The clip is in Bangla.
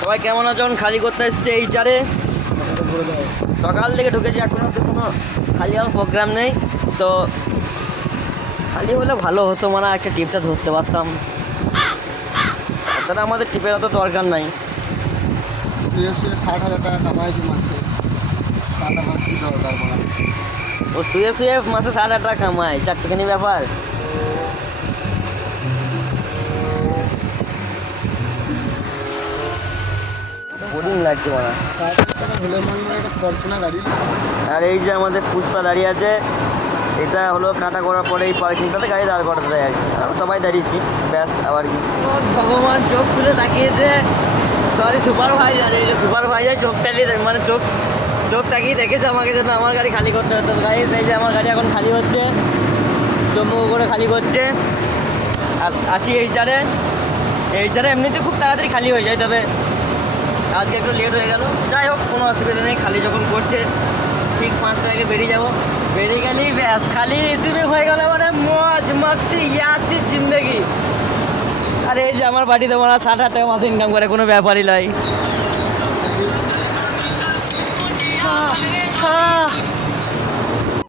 সবাই কেমন আছেন? খালি করতে এসছে এই চারে, সকাল থেকে ঢুকেছি, এখন তো কোনো খালি আমার প্রোগ্রাম নেই। তো খালি হলে ভালো হতো, মানে একটা টিপটা ধরতে পারতাম। আসলে আমাদের টিপের অত দরকার নাই। 60,000 টাকা কামাইছি মাসে, টাকা কি দরকার বলা। ও শুয়ে শুয়ে মাসে 60,000 টাকা কামায়, চারটেখানি ব্যাপার। বোরিং লাগছে মানে। 60,000 টাকা হলে মনে একটা ফরচুনা গাড়ি। আর এই যে আমাদের পুষ্পা দাঁড়িয়ে আছে, এটা হলো কাটা করার পরে এই পার্কিংটাতে গাড়ি দাঁড় করাতে দেয় আর কি। আমরা সবাই দাঁড়িয়েছি, ব্যাস আবার কি। ভগবান চোখ তুলে তাকিয়েছে, সরি সুপারভাইজার, এই যে সুপারভাইজার চোখ তাকিয়ে মানে চোখ তাকিয়ে দেখেছে আমাকে, যেন আমার গাড়ি খালি করতে হতো। গাড়ি এই যে আমার গাড়ি এখন খালি হচ্ছে, জম্মু করে খালি করছে। আর আছি এই চারে এমনিতে খুব তাড়াতাড়ি খালি হয়ে যায়, তবে আজকে একটু লেট হয়ে গেল। যাই হোক, কোনো অসুবিধা নেই, খালি যখন করছে ঠিক 5টা আগে বেরিয়ে যাবো। বেরিয়ে গেলেই ব্যাস খালি রিসিভিং হয়ে গেল, মানে মজ মস্তি ইয়াসি জিন্দগি। আর এই যে আমার বাড়িতে মনে হয় 60,000 টাকা মাসে ইনকাম করে, কোনো ব্যাপারই নয়।